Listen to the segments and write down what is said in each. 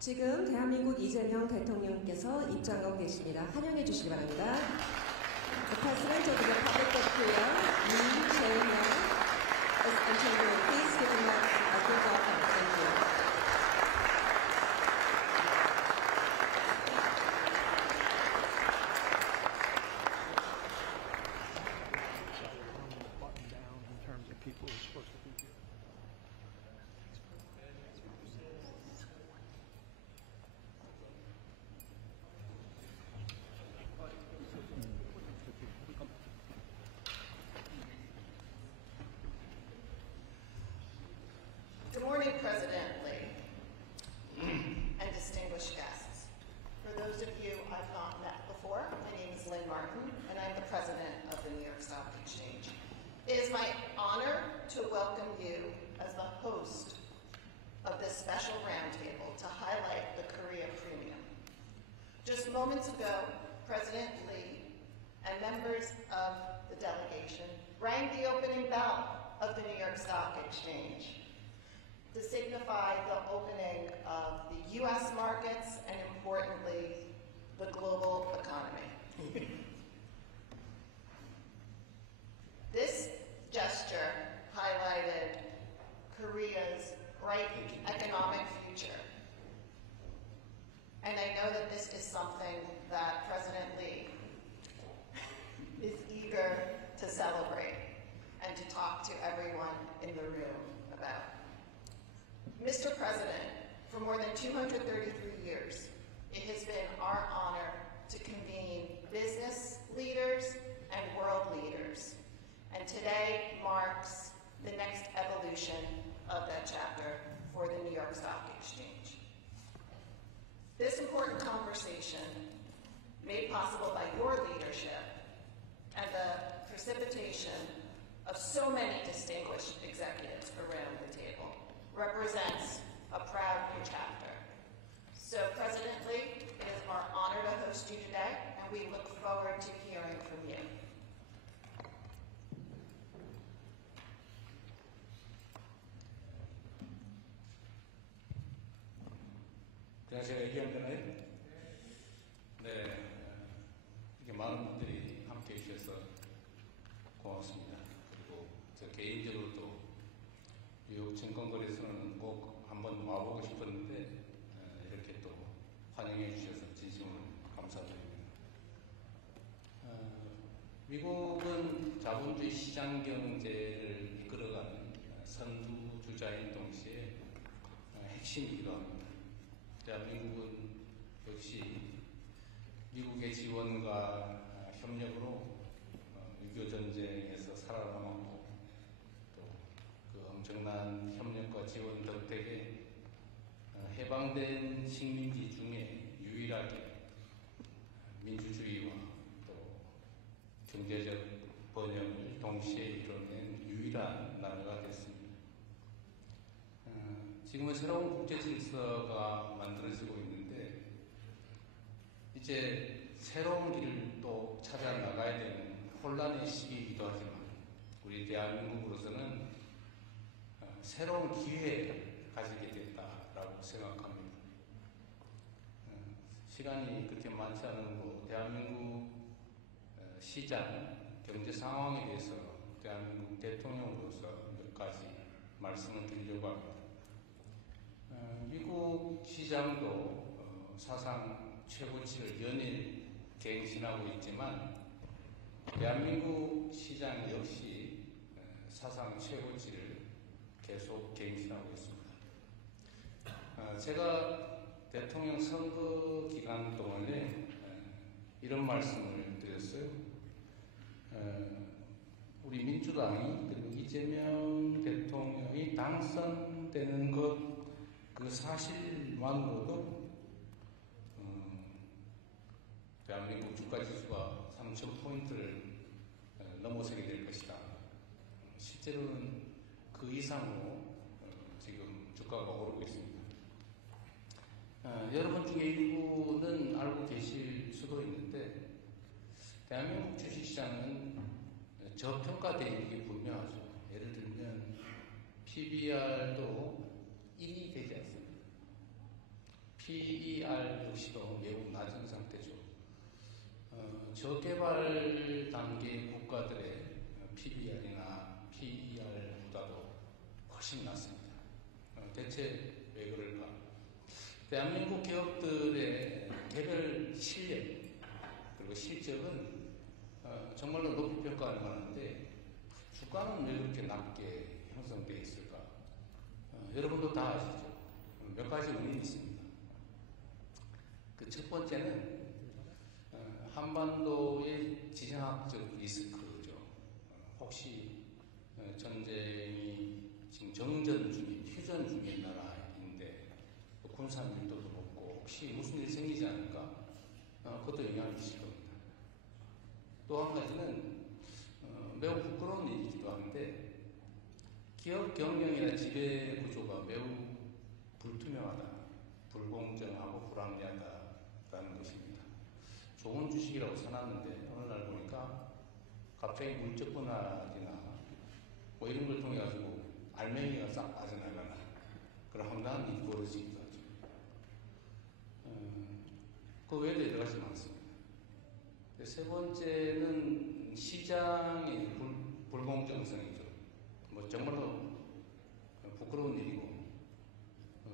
지금 대한민국 이재명 대통령께서 입장하고 계십니다. 환영해 주시기 바랍니다. The President of the Republic of Korea, Moon Jae-myung, is entering the room. Please give him a good welcome. Thank you. People who are supposed to be here. Good morning, President Lee, and distinguished guests. For those of you I've not met before, my name is Lynn Martin, and I'm the president of the New York Stock Exchange. It is my honor to welcome you as the host of this special roundtable to highlight the Korea Premium. Just moments ago, President Lee and members of the delegation rang the opening bell of the New York Stock Exchange to signify the opening of the U.S. markets and, importantly, the global economy. This gesture highlighted Korea's bright economic future. And I know that this is something that President Lee is eager to celebrate and to talk to everyone in the room about. Mr. President, for more than 233 years, it has been our honor to convene business leaders and world leaders. And today marks the next evolution of that chapter for the New York Stock Exchange. This important conversation, made possible by your leadership and the precipitation of so many distinguished executives around the table, represents a proud new chapter. So, President Lee, it is our honor to host you today, and we look forward to hearing from you. 제가 얘기하면 되나요? 네, 이렇게 많은 분들이 함께 해주셔서 고맙습니다. 그리고 저 개인적으로도 뉴욕 증권거래소는 꼭 한번 와보고 싶었는데 이렇게 또 환영해 주셔서 진심으로 감사드립니다. 미국은 자본주의 시장 경제를 이끌어가는 선두주자인 동시에 핵심이기도 합니다. 대한민국은 역시 미국의 지원과 협력으로 6.25 전쟁에서 살아남았고 또 그 엄청난 협력과 지원 덕택에 해방된 식민지 중에 유일하게 민주주의와 또 경제적 번영을 동시에 이뤄낸 유일한 나라가 됐습니다. 지금은 새로운 국제 질서가 만들어지고 있는데 이제 새로운 길을 또 찾아 나가야 되는 혼란의 시기이기도 하지만 우리 대한민국으로서는 새로운 기회를 가지게 됐다라고 생각합니다. 시간이 그렇게 많지 않은 대한민국 시장 경제 상황에 대해서 대한민국 대통령으로서 몇 가지 말씀을 드리려고 합니다. 미국 시장도 사상 최고치를 연일 갱신하고 있지만 대한민국 시장 역시 사상 최고치를 계속 갱신하고 있습니다. 제가 대통령 선거 기간 동안에 이런 말씀을 드렸어요. 우리 민주당이 그리고 이재명 대통령이 당선되는 것 그 사실만으로도 대한민국 주가지수가 3,000포인트를 넘어서게 될 것이다. 실제로는 그 이상으로 지금 주가가 오르고 있습니다. 여러분 중에 일부는 알고 계실 수도 있는데 대한민국 주식시장은 저평가되는 게 분명하죠. 예를 들면 PBR도 1이 되지 않습니다. PER 역시도 매우 낮은 상태죠. 저개발 단계 국가들의 PBR이나 PER보다도 훨씬 낮습니다. 대체 왜 그럴까? 대한민국 기업들의 개별 실력 그리고 실적은 정말로 높이 평가할 만한데 주가는 왜 그렇게 낮게 형성되어 있을까? 여러분도 다 아시죠? 몇 가지 원인이 있습니다. 그 첫 번째는 한반도의 지정학적 리스크죠. 혹시 전쟁이 지금 정전 중인, 휴전 중인 나라인데 군사 밀도도 높고 혹시 무슨 일이 생기지 않을까? 그것도 영향을 미칠 겁니다. 또 한 가지는 매우 부끄러운 일이기도 한데 기업 경영이나 지배 구조가 매우 불투명하다, 불공정하고 불합리하다라는 것입니다. 좋은 주식이라고 사놨는데 어느 날 보니까 갑자기 물적 분할이나 뭐 이런 걸 통해 가지고 알맹이가 싹 빠져나가나 그런 황당한 일이 벌어지기도 하죠. 그 외에도 여러 가지 많습니다. 세 번째는 시장의 불공정성이죠. 뭐 정말로 부끄러운 일이고,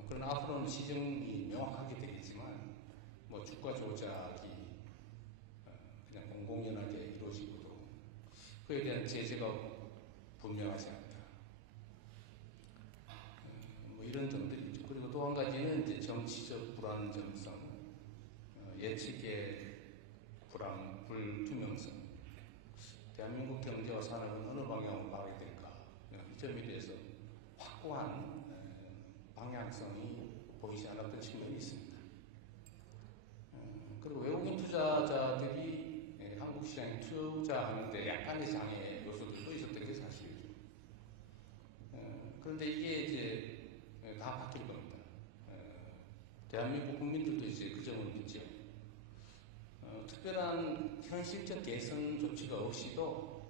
그러나 앞으로는 시정이 명확하게 되겠지만, 뭐 주가 조작이 그냥 공공연하게 이루어지고도 그에 대한 제재가 분명하지 않다. 뭐 이런 점들이죠. 그리고 또 한 가지는 이제 정치적 불안정성, 예측의 불투명성. 대한민국 경제와 산업은 어느 방향으로 가게 될까? 이 점에 대해서 확고한 방향성이 보이지 않았던 측면이 있습니다. 그리고 외국인 투자자들이 한국 시장에 투자하는데 약간의 장애 요소들도 있었던 게 사실이죠. 그런데 이게 이제 다 바뀔 겁니다. 대한민국 국민들도 이제 그 점을 믿죠. 특별한 현실적 개선 조치가 없이도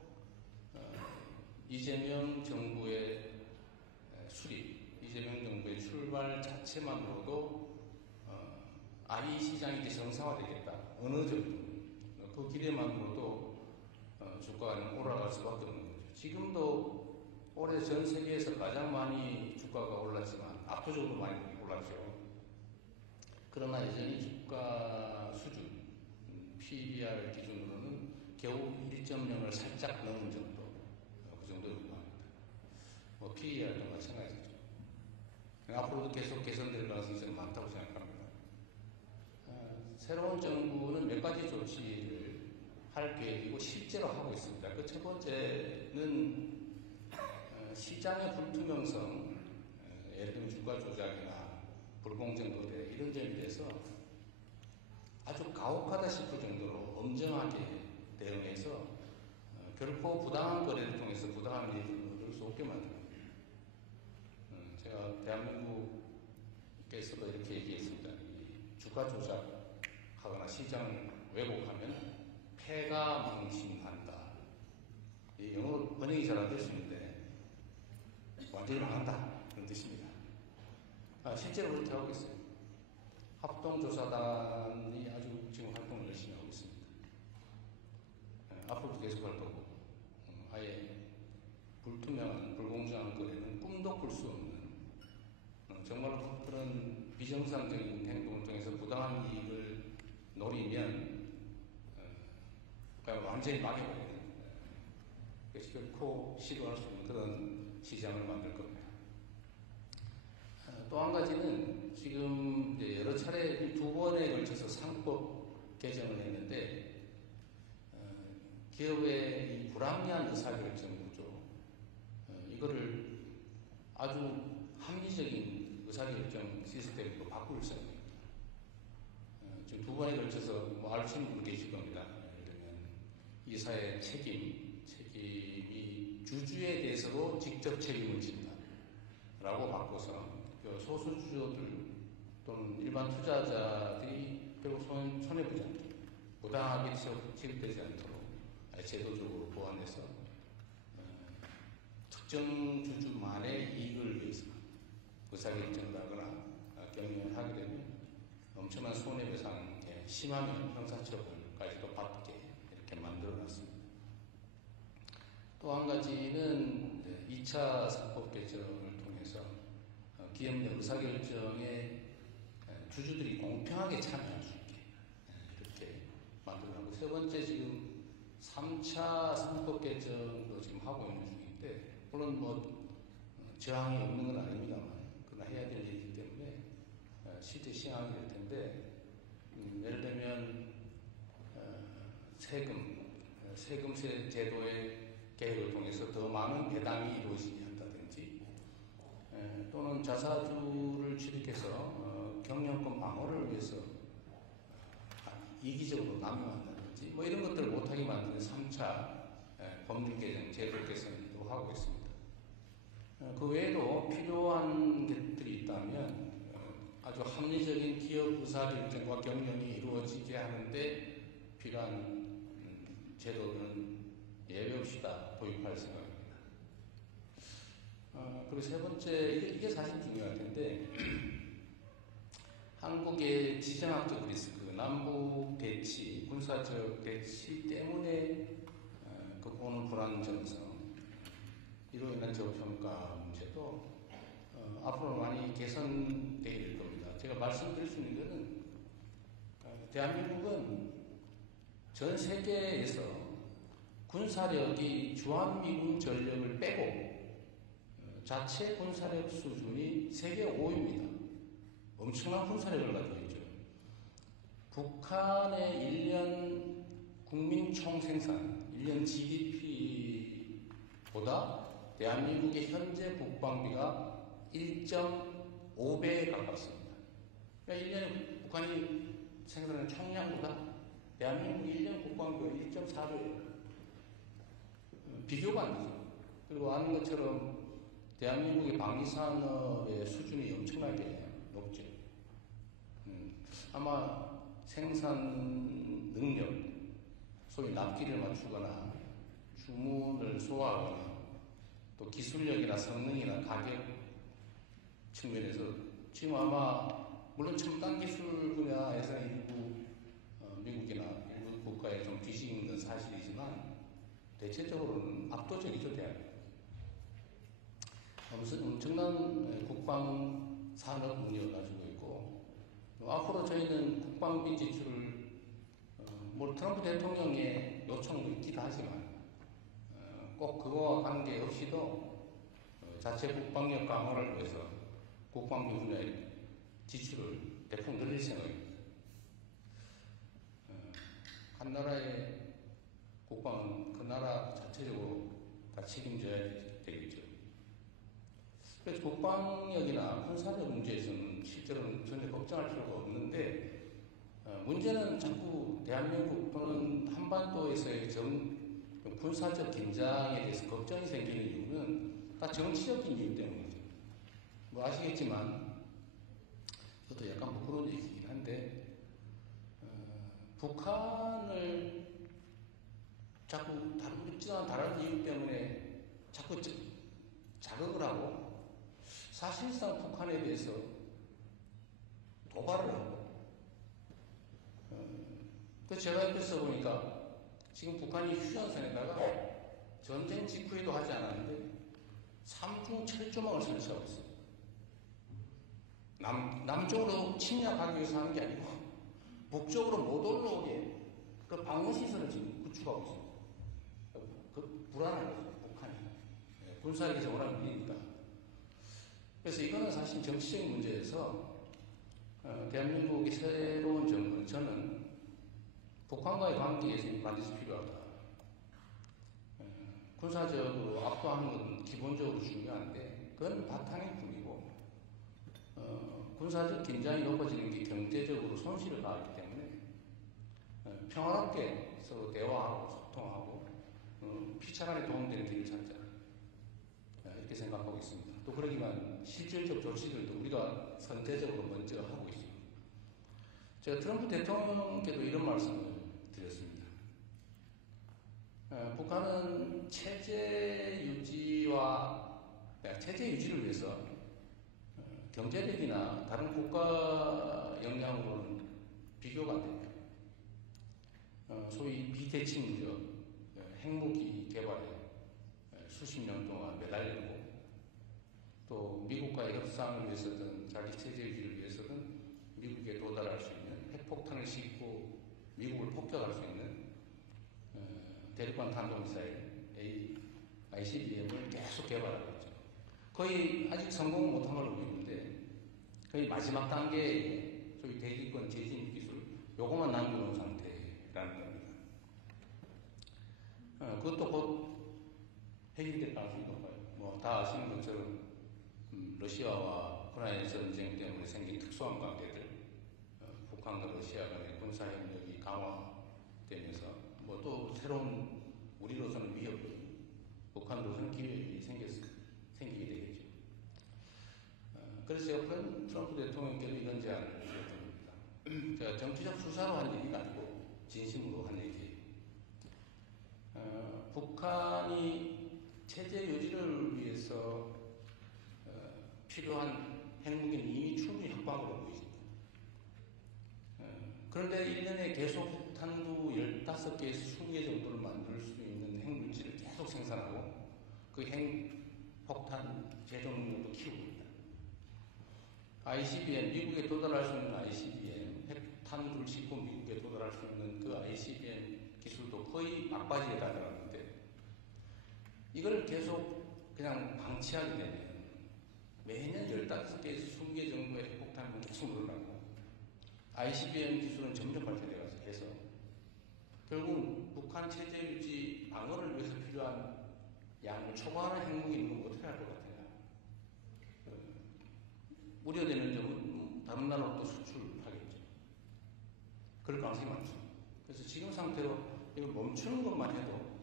이재명 정부의 수립, 이재명 정부의 출발 자체만으로도 이 시장이 이제 정상화되겠다. 어느 정도. 그 기대만으로도 주가는 올라갈 수밖에 없는 거죠. 지금도 올해 전 세계에서 가장 많이 주가가 올랐지만 압도적으로 많이 올랐죠. 그러나 여전히 주가 수준, PBR 기준으로는 겨우 1.0을 살짝 넘은 정도, 그 정도에 불과합니다. 뭐 PER도 마찬가지죠. 앞으로도 계속 개선될 가능성이 저는 많다고 생각합니다. 새로운 정부는 몇 가지 조치를 할 계획이고 실제로 하고 있습니다. 그 첫 번째는 시장의 불투명성, 예를 들면 주가 조작이나 불공정 거래 이런 점에 대해서 아주 가혹하다 싶을 정도로 엄정하게 대응해서 결코 부당한 거래를 통해서 부당한 이익을 얻을 수 없게 만듭니다. 제가 대한민국에서도 이렇게 얘기했습니다. 주가 조작하거나 시장을 왜곡하면 패가 망신한다. 이 영어로 번역이 잘 안 될 수 있는데 완전히 망한다 그런 뜻입니다. 실제로 그렇게 하고 있어요. 합동조사단이 아주 지금 활동을 열심히 하고 있습니다. 앞으로도 계속 할 거고, 아예 불투명한, 불공정한 거래는 꿈도 꿀 수 없는, 정말로 그런 비정상적인 행동을 통해서 부당한 이익을 노리면, 그냥 완전히 망해버리는, 그래서 결코 시도할 수 없는 그런 시장을 만들 겁니다. 또 한 가지는 지금 이제 여러 차례 두 번에 걸쳐서 상법 개정을 했는데 기업의 이 불합리한 의사결정 구조 이거를 아주 합리적인 의사결정 시스템으로 바꿀 생각입니다. 지금 두 번에 걸쳐서 뭐 아시는 분 계실 겁니다. 예를 들면 이사의 책임이 주주에 대해서도 직접 책임을 진다 라고 바꿔서 소수주주들 또는 일반 투자자들이 결국 손해보지 않도록 부당하게 취급되지 않도록 제도적으로 보완해서 특정 주주만의 이익을 위해서 의사결정을 하거나 경영을 하게 되면 엄청난 손해배상, 심하면 형사처벌까지도 받게 이렇게 만들어놨습니다. 또 한 가지는 2차 사법 개정을 통해서 기업 내 의사결정에 주주들이 공평하게 참여할 수 있게 이렇게 만들어놨고, 세 번째 지금 3차 사법 개정도 지금 하고 있는 중인데, 물론 뭐 저항이 없는 건 아닙니다만 그러나 해야 될 일이기 때문에 실제 시행하게 될 텐데, 예를 들면 세금세 제도의 개혁을 통해서 더 많은 배당이 이루어지게 한다든지, 또는 자사주를 취득해서 경영권 방어를 위해서 이기적으로 남용한다든지, 뭐 이런 것들을 못하게 만드는 3차 법률 개정, 제도 개선도 하고 있습니다. 그 외에도 필요한 것들이 있다면 아주 합리적인 기업 의사결정과 경영이 이루어지게 하는데 필요한 제도는 예외 없이 다 도입할 생각입니다. 그리고 세 번째, 이게 사실 중요할 텐데, 한국의 지정학적 리스크, 남북 대치, 군사적 대치 때문에 그 오는 불안정성, 이로 인한 저평가 문제도 앞으로 많이 개선되게 될 겁니다. 제가 말씀드릴 수 있는 것은 대한민국은 전 세계에서 군사력이 주한미군 전력을 빼고 자체 군사력 수준이 세계 5위입니다. 엄청난 군사력을 가지고 있죠. 북한의 1년 국민 총생산, 1년 GDP보다 대한민국의 현재 국방비가 1.5배에 가깝습니다. 그러니까 1년에 북한이 생산하는 총량보다 대한민국 1년 국방비가 1.4배예요. 비교가 안 되죠. 그리고 아는 것처럼 대한민국의 방위산업의 수준이 엄청나게 높죠. 아마 생산 능력, 소위 납기를 맞추거나 주문을 소화하거나 또 기술력이나 성능이나 가격 측면에서 지금 아마 물론 첨단 기술 분야에서는 일부 미국이나 일부 국가에 좀 뒤지는 건 사실이지만 대체적으로는 압도적이죠. 대한민국. 엄청난 국방 산업 운영을 가지고 있고, 앞으로 저희는 국방비 지출을 뭐 트럼프 대통령의 요청도 있기도 하지만 꼭 그거와 관계없이도 자체 국방력 강화를 위해서 국방비 분야의 지출을 대폭 늘릴 생각입니다. 한 나라의 국방은 그 나라 자체적으로 다 책임져야 되겠죠. 그래서 국방력이나 군사력 문제에서는 실제로는 전혀 걱정할 필요가 없는데, 문제는 자꾸 대한민국 또는 한반도에서의 군사적 긴장에 대해서 걱정이 생기는 이유는 다 정치적인 이유 때문이죠. 뭐 아시겠지만, 저도 약간 부끄러운 얘기긴 한데, 북한을 자꾸 다른 이유 때문에 자꾸 자극을 하고, 사실상 북한에 대해서 도발을 하고, 그 제가 옆에서 보니까 지금 북한이 휴전선에다가 전쟁 직후에도 하지 않았는데 3중 철조망을 설치하고 있어요. 남쪽으로 침략하기 위해서 하는 게 아니고 북쪽으로 못 올라오게 그 방어시설을 지금 구축하고 있습니다. 그 불안한 거죠, 북한이. 군사력에서 원하는 일이니까. 그래서 이거는 사실 정치적인 문제에서 대한민국의 새로운 정부는 저는 북한과의 관계에서 반드시 필요하다. 군사적으로 압도하는 건 기본적으로 중요한데 그건 바탕일 뿐이고, 군사적 긴장이 높아지는 게 경제적으로 손실을 가하기 때문에 평화롭게 서로 대화하고 소통하고 피차간에 도움되는 길을 찾자, 이렇게 생각하고 있습니다. 또 그러기만 실질적 조치들도 우리가 선제적으로 먼저 하고 있습니다. 제가 트럼프 대통령께도 이런 말씀을 드렸습니다. 북한은 체제 유지를 위해서 경제력이나 다른 국가 역량으로는 비교가 안 됩니다. 소위 비대칭적 핵무기 개발에 수십 년 동안 매달렸고 또 미국과의 협상을 위해서든 자기 체제 유지를 위해서든 미국에 도달할 수 있는 핵폭탄을 싣고 미국을 폭격할 수 있는 대륙간 탄도미사일 ICBM을 계속 개발하고 있죠. 거의 아직 성공 못한 걸로 보이는데 거의 마지막 단계의 소위 대기권 재진 기술 요것만 남겨놓은 상태라는 겁니다. 그것도 곧 해결될 가능성이 높아요. 뭐 다 아시는 것처럼 러시아와 우크라이나 전쟁 때문에 생긴 특수한 관계들, 북한과 러시아 간의 군사 협력이 강화되면서 뭐 또 새로운 우리로서는 위협이, 북한으로서는 기회가 생기게 되겠죠. 그래서 제가 트럼프 대통령께도 이런 제안을 드렸던 겁니다. 제가 정치적 수사로 한 얘기가 아니고 진심으로 한 얘기예요. 북한이 체제 유지를 위해서 필요한 핵무기는 이미 충분히 확보하고 보이십니다. 그런데 1년에 계속 핵탄두 15개, 20개 정도를 만들 수 있는 핵물질을 계속 생산하고 그 핵폭탄 제조 능력도 키우고 있다. ICBM, 미국에 도달할 수 있는 ICBM, 핵탄두를 싣고 미국에 도달할 수 있는 그 ICBM 기술도 거의 막바지에 다다랐는데 이걸 계속 그냥 방치하게 되면 매년 15개, 20개 정도의 핵폭탄은 계속 늘어나고 ICBM 기술은 점점 발전해서 결국 북한 체제 유지 방어를 위해서 필요한 양을 초과하는 핵무기는 어떻게 할 것 같아요? 우려되는 점은 다른 나라로 또 수출하겠죠. 그럴 가능성이 많죠. 그래서 지금 상태로 이걸 멈추는 것만 해도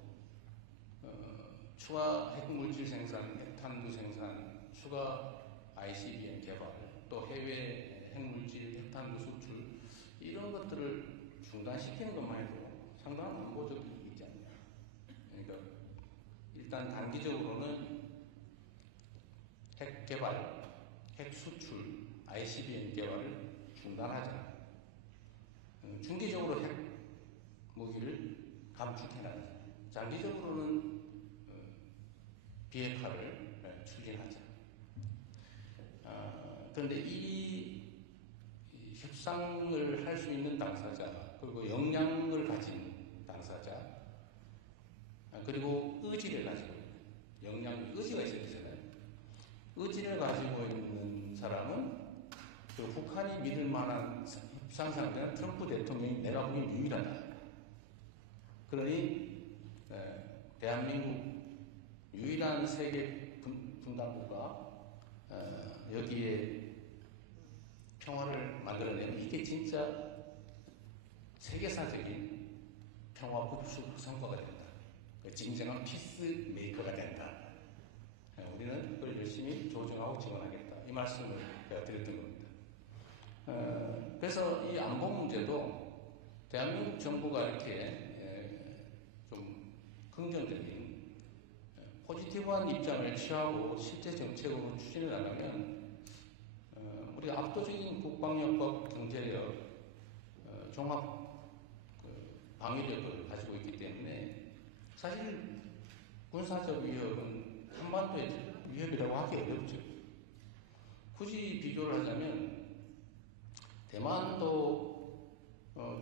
추가 핵물질 생산, 핵탄두 생산, 추가 ICBM 개발, 또 해외 핵물질, 핵탄두 수출 이런 것들을 중단시키는 것만 해도 상당한 안보적 이익이 있지 않냐. 그러니까 일단 단기적으로는 핵 개발, 핵 수출, ICBM 개발을 중단하자. 중기적으로 핵 무기를 감축해나가자. 장기적으로는 비핵화를 추진하자. 그런데 이 협상을 할 수 있는 당사자, 그리고 역량을 가진 당사자, 그리고 의지를 가지고 있는, 의지가 있어야 되잖아요. 의지를 가지고 있는 사람은 그 북한이 믿을 만한 협상 상대는 트럼프 대통령이 내가 보기엔 유일하다. 그러니 대한민국 유일한 세계 분단국가 여기에 평화를 만들어내면 이게 진짜 세계사적인 평화 구축 성과가 된다. 진정한 피스 메이커가 된다. 우리는 그걸 열심히 조정하고 지원하겠다. 이 말씀을 제가 드렸던 겁니다. 그래서 이 안보 문제도 대한민국 정부가 이렇게 좀 긍정적인 포지티브한 입장을 취하고 실제 정책으로 추진을 나가면 우리가 압도적인 국방력과 경제력, 종합 방위력을 가지고 있기 때문에 사실 군사적 위협은 한반도의 위협이라고 하기 어렵죠. 굳이 비교를 하자면 대만도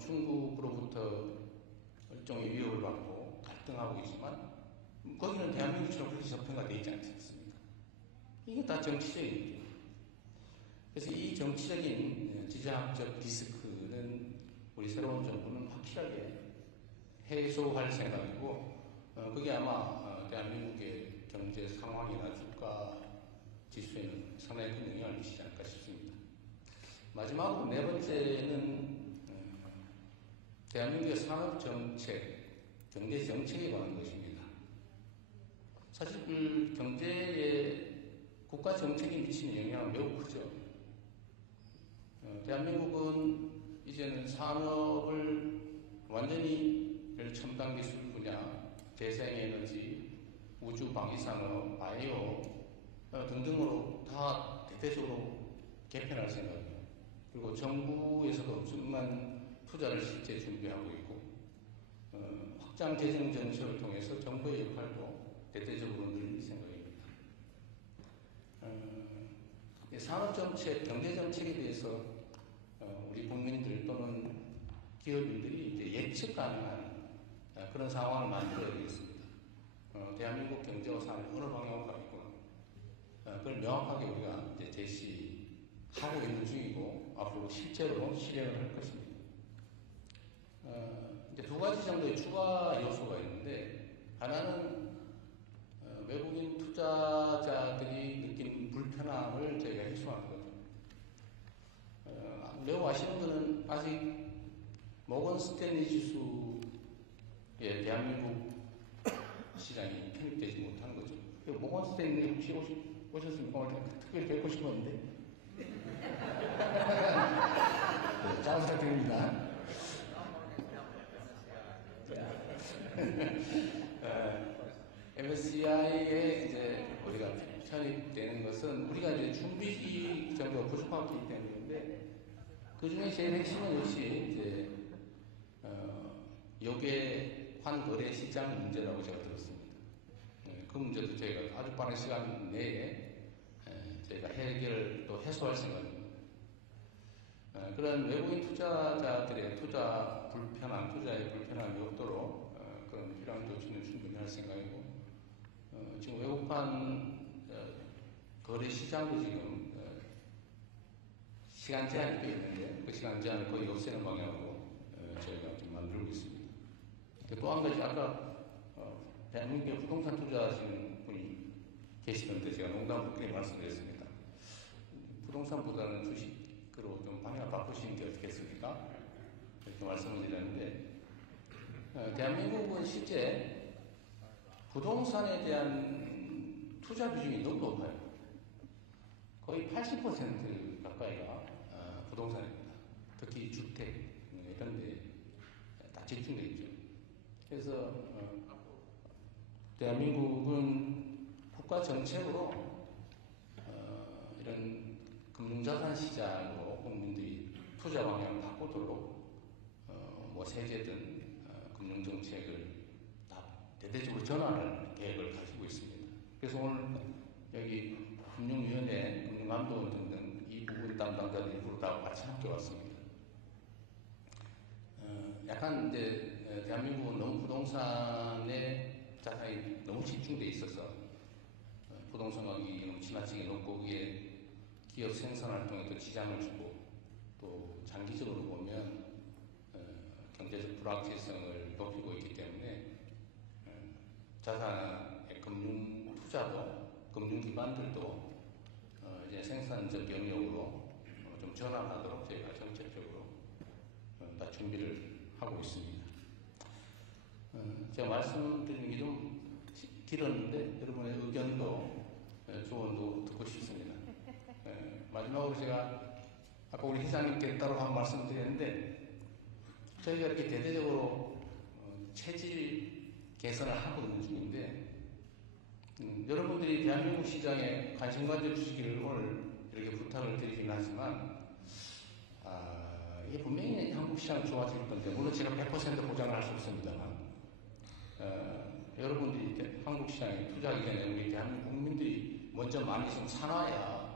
중국으로부터 일종의 위협을 받고 갈등하고 있지만 거기는 대한민국처럼 그렇게 저평가 되어 있지 않습니까? 이게 다 정치적인 문제예요. 그래서 이 정치적인 지정학적 리스크는 우리 새로운 정부는 확실하게 해소할 생각이고 그게 아마 대한민국의 경제 상황이나 주가 지수에는 상당히 큰 영향을 미치지 않을까 싶습니다. 마지막으로 네 번째는 대한민국의 산업정책, 경제정책에 관한 것입니다. 사실 경제에 국가 정책이 미치는 영향은 매우 크죠. 대한민국은 이제는 산업을 완전히 첨단 기술 분야, 재생에너지, 우주 방위산업, 바이오 등등으로 다 대대적으로 개편할 생각이에요. 그리고 정부에서도 엄청난 투자를 실제 준비하고 있고 확장 재정 정책을 통해서 정부의 역할도 대대적으로 늘릴 생각입니다. 산업정책, 경제정책에 대해서 우리 국민들 또는 기업인들이 이제 예측 가능한 그런 상황을 만들어야 되겠습니다. 대한민국 경제와 산업이 어느 방향으로 가겠구나. 그걸 명확하게 우리가 이제 제시하고 있는 중이고 앞으로 실제로 실행을 할 것입니다. 이제 두 가지 정도의 추가 요소가 있는데 하나는 외국인 투자자들이 느낀 불편함을 저희가 해소하는 거죠. 매우 아쉬운 것은 아직 모건 스탠리 지수에 대한민국 시장이 편입되지 못한 거죠. 모건 스탠리 혹시 오셨습니까? 오늘 특별히 뵙고 싶었는데. 잘 부탁드립니다. MSCI에 이제 우리가 편입되는 것은 우리가 이제 준비 정도가 부족하기 때문인데 그 중에 제일 핵심은 역시 이제 역외 환거래 시장 문제라고 제가 들었습니다. 그 문제도 저희가 아주 빠른 시간 내에 저희가 해결 또 해소할 생각입니다. 그런 외국인 투자자들의 투자에 불편함이 없도록 그런 필요한 조치는 충분히 할 생각이고 지금 외국판 거래 시장도 지금 시간 제한이 되어 있는데 그 시간 제한을 거의 없애는 방향으로 저희가 지금 만들고 있습니다. 또 한 가지 아까 대한민국에 부동산 투자하시는 분이 계시던데 제가 농담스럽게 말씀드렸습니다. 부동산보다는 주식으로 좀 방향을 바꾸시는 게 어떻겠습니까? 이렇게 말씀을 드렸는데 대한민국은 실제 부동산에 대한 투자 비중이 너무 높아요. 거의 80% 가까이가 부동산입니다. 특히 주택 이런 데 다 집중되어 있죠. 그래서 대한민국은 국가 정책으로 이런 금융자산 시장으로 국민들이 투자 방향을 바꾸도록 뭐 세제든 금융정책을 다 대대적으로 전환할 계획을 가지고 있습니다. 그래서 오늘 여기 금융위원회, 금융감독원 등등 이 부분 담당자들 일부러 다 같이 함께 왔습니다. 약간 이제 대한민국은 너무 부동산에 자산이 너무 집중돼 있어서 부동산 가격이 너무 지나치게 높고 그게 기업 생산 활동에도 지장을 주고 또 장기적으로 보면 경제적 불확실성을 높이고 있기 때문에 자산의 금융 투자도 금융 기관들도 이제 생산적 영역으로 좀 전환하도록 저희가 정책적으로 다 준비를 하고 있습니다. 제가 말씀드리는 게 좀 길었는데 여러분의 의견도 조언도 듣고 싶습니다. 마지막으로 제가 아까 우리 회장님께 따로 한 말씀 드렸는데 저희가 이렇게 대대적으로 체질 개선을 하고 있는 중인데 여러분들이 대한민국 시장에 관심 가져주시기를 오늘 이렇게 부탁을 드리긴 하지만 이게 분명히 한국 시장이 좋아질 건데 물론 제가 100% 보장을 할 수 없습니다만 여러분들이 한국 시장에 투자하기 전에 우리 대한민국 국민들이 먼저 많이 좀 사놔야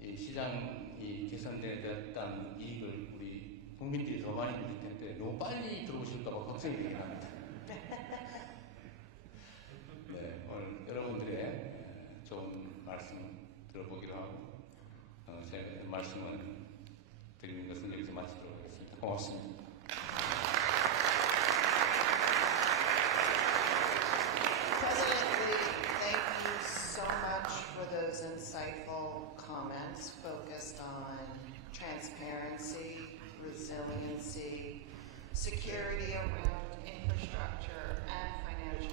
이 시장이 개선되었다는 이익을 우리 국민들이 더 많이 누릴 텐데 너무 빨리 들어오실까봐 걱정이 되긴 합니다. 네, 오늘 여러분들의 좋은 말씀 들어보기로 하고 제 말씀을 드리는 것은 여기서 마치도록 하겠습니다. 고맙습니다. President Lee, thank you so much for those insightful comments focused on transparency, resiliency, security.